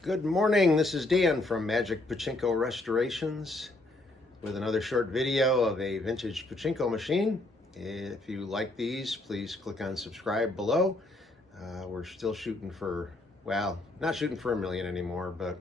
Good morning, this is Dan from Magic Pachinko Restorations with another short video of a vintage Pachinko machine. If you like these, please click on subscribe below. We're still shooting for, well, not shooting for 1 million anymore, but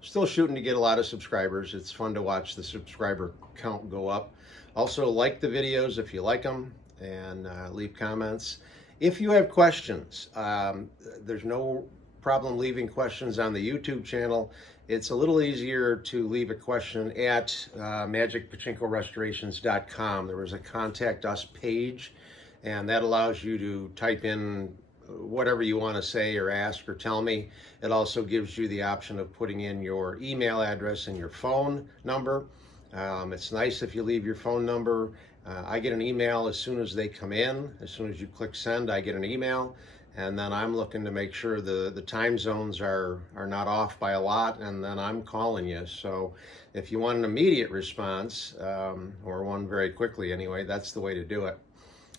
still shooting to get a lot of subscribers. It's fun to watch the subscriber count go up. Also, like the videos if you like them, and leave comments. If you have questions, there's no problem leaving questions on the YouTube channel. It's a little easier to leave a question at magicpachinkorestorations.com. There was a contact us page, and that allows you to type in whatever you want to say or ask or tell me. It also gives you the option of putting in your email address and your phone number. It's nice if you leave your phone number. I get an email as soon as they come in. As soon as you click send, I get an email. And then I'm looking to make sure the time zones are not off by a lot, and then I'm calling you. So if you want an immediate response, or one very quickly anyway, that's the way to do it.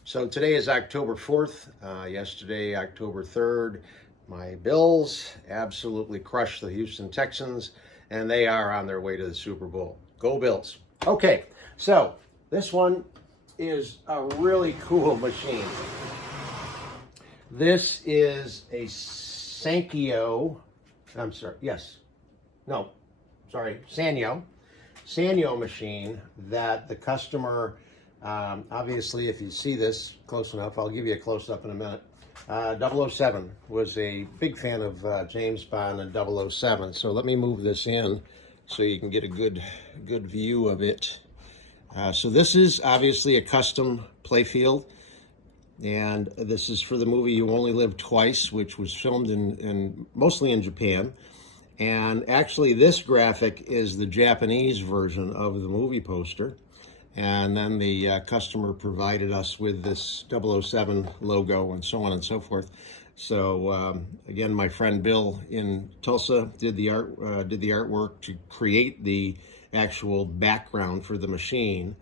So today is October 4th. Yesterday, October 3rd, my Bills absolutely crushed the Houston Texans, and they are on their way to the Super Bowl. Go Bills. Okay, so this one is a really cool machine. This is a Sanyo machine that the customer, obviously if you see this close enough, I'll give you a close-up in a minute. 007 was a big fan of James Bond and 007, so let me move this in so you can get a good view of it. So this is obviously a custom playfield. And this is for the movie You Only Live Twice, which was filmed mostly in Japan. And actually this graphic is the Japanese version of the movie poster. And then the customer provided us with this 007 logo and so on and so forth. So again, my friend Bill in Tulsa did the artwork to create the actual background for the machine.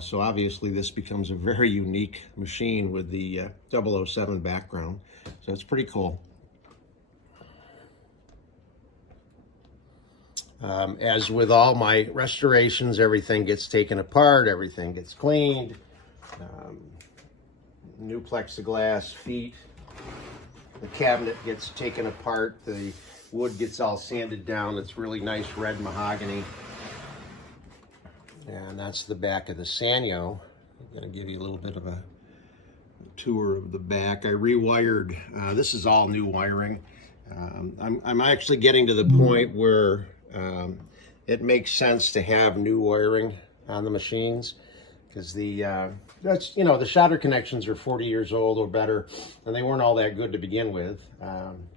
So obviously this becomes a very unique machine with the 007 background. So it's pretty cool. As with all my restorations, everything gets taken apart, everything gets cleaned. New plexiglass feet. The cabinet gets taken apart. The wood gets all sanded down. It's really nice red mahogany. And that's the back of the Sanyo. I'm going to give you a little bit of a tour of the back. I rewired, this is all new wiring. I'm actually getting to the point where it makes sense to have new wiring on the machines, because the solder connections are 40 years old or better, and they weren't all that good to begin with. And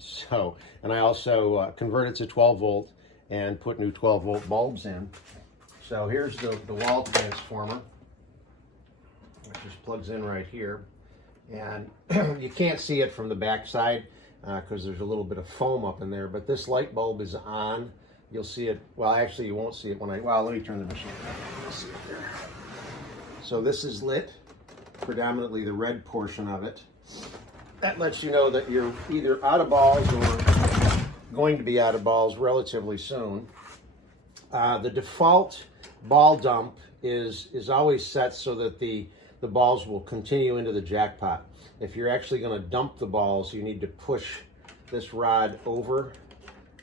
I also converted to 12 volt and put new 12 volt bulbs in. So here's the wall transformer, which just plugs in right here. And you can't see it from the back side because there's a little bit of foam up in there, but this light bulb is on. You'll see it, well actually you won't see it when let me turn the machine on. You'll see it there. So this is lit, predominantly the red portion of it. That lets you know that you're either out of balls or going to be out of balls relatively soon. The default ball dump is always set so that the balls will continue into the jackpot. If you're actually going to dump the balls, you need to push this rod over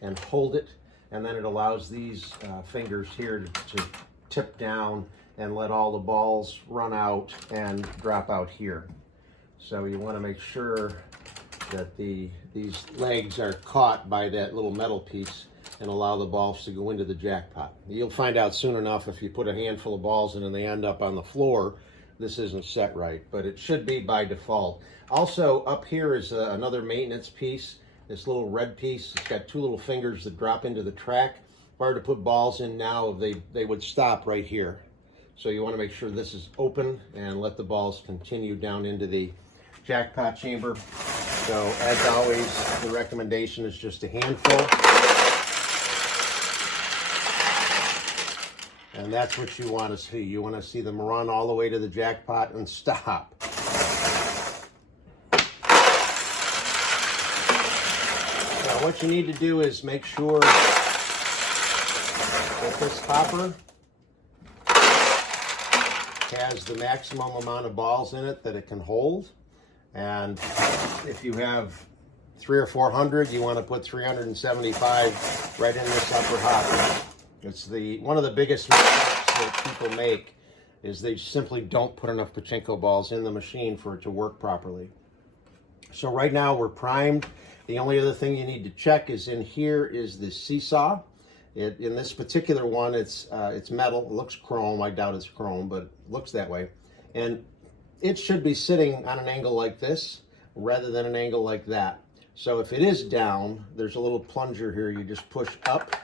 and hold it, and then it allows these fingers here to tip down and let all the balls run out and drop out here. So you want to make sure that these legs are caught by that little metal piece and allow the balls to go into the jackpot. You'll find out soon enough if you put a handful of balls in and they end up on the floor, this isn't set right, but it should be by default. Also up here is another maintenance piece, this little red piece. It's got two little fingers that drop into the track. If I were to put balls in now, they would stop right here. So you want to make sure this is open and let the balls continue down into the jackpot chamber. So as always, the recommendation is just a handful. And that's what you want to see. You want to see them run all the way to the jackpot and stop. So What you need to do is make sure that this hopper has the maximum amount of balls in it that it can hold. And if you have 300 or 400, you want to put 375 right in this upper hopper. It's one of the biggest mistakes that people make is they simply don't put enough pachinko balls in the machine for it to work properly. So right now we're primed. The only other thing you need to check is in here is the seesaw. In this particular one, it's metal. It looks chrome. I doubt it's chrome, but it looks that way. And it should be sitting on an angle like this rather than an angle like that. So if it is down, there's a little plunger here. You just push up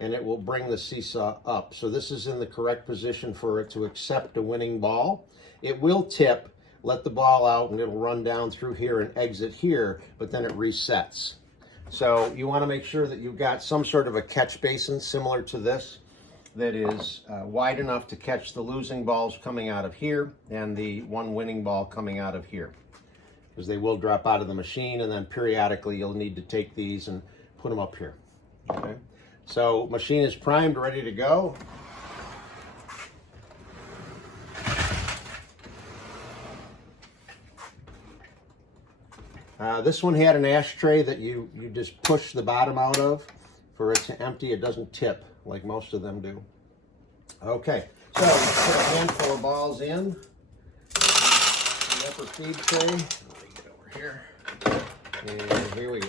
and it will bring the seesaw up. So this is in the correct position for it to accept a winning ball. It will tip, let the ball out, and it'll run down through here and exit here, but then it resets. So you want to make sure that you've got some sort of a catch basin similar to this that is wide enough to catch the losing balls coming out of here and the one winning ball coming out of here, because they will drop out of the machine, and then periodically you'll need to take these and put them up here. Okay, so machine is primed, ready to go. This one had an ashtray that you just push the bottom out of for it to empty. It doesn't tip like most of them do. Okay, so let's put a handful of balls in the upper feed tray. Let me get over here. And here we go.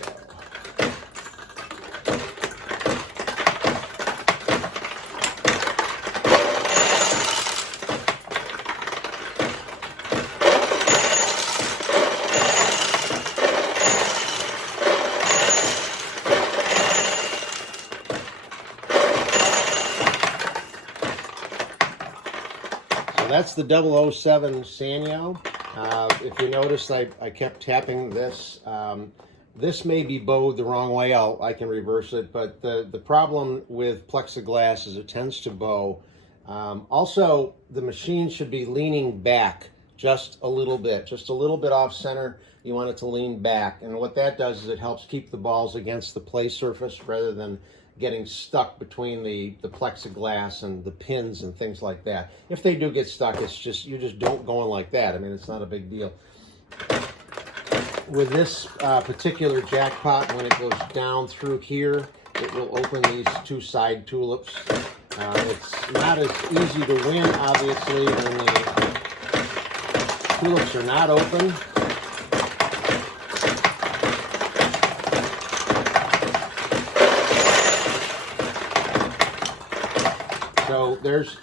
That's the 007 Sanyo. If you notice, I kept tapping this. This may be bowed the wrong way. I can reverse it, but the problem with plexiglass is it tends to bow. Also, the machine should be leaning back just a little bit off center. You want it to lean back, and what that does is it helps keep the balls against the play surface rather than getting stuck between the plexiglass and the pins and things like that. If they do get stuck, it's just, you just don't go in like that. I mean, it's not a big deal. With this particular jackpot, when it goes down through here, it will open these two side tulips. It's not as easy to win, obviously, when the tulips are not open. So there's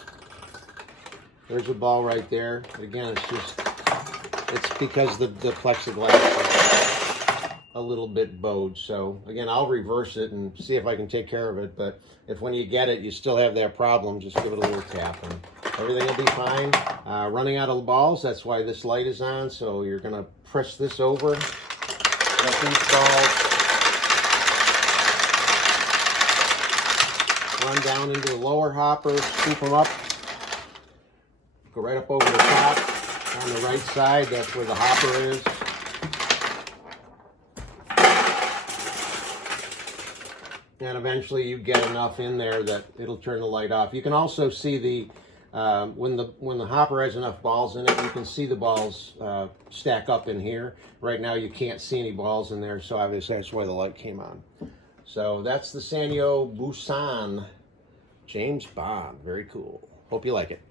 a ball right there. Again, it's because the plexiglass is a little bit bowed. So again, I'll reverse it and see if I can take care of it. But if when you get it, you still have that problem, just give it a little tap and everything will be fine. Running out of balls, that's why this light is on. So you're gonna press this over, let these balls run down into the lower hopper, scoop them up, go right up over the top on the right side. That's where the hopper is. And eventually you get enough in there that it'll turn the light off. You can also see the when the hopper has enough balls in it, you can see the balls stack up in here. Right now you can't see any balls in there, so obviously that's why the light came on. So that's the Sanyo Bussan James Bond. Very cool. Hope you like it.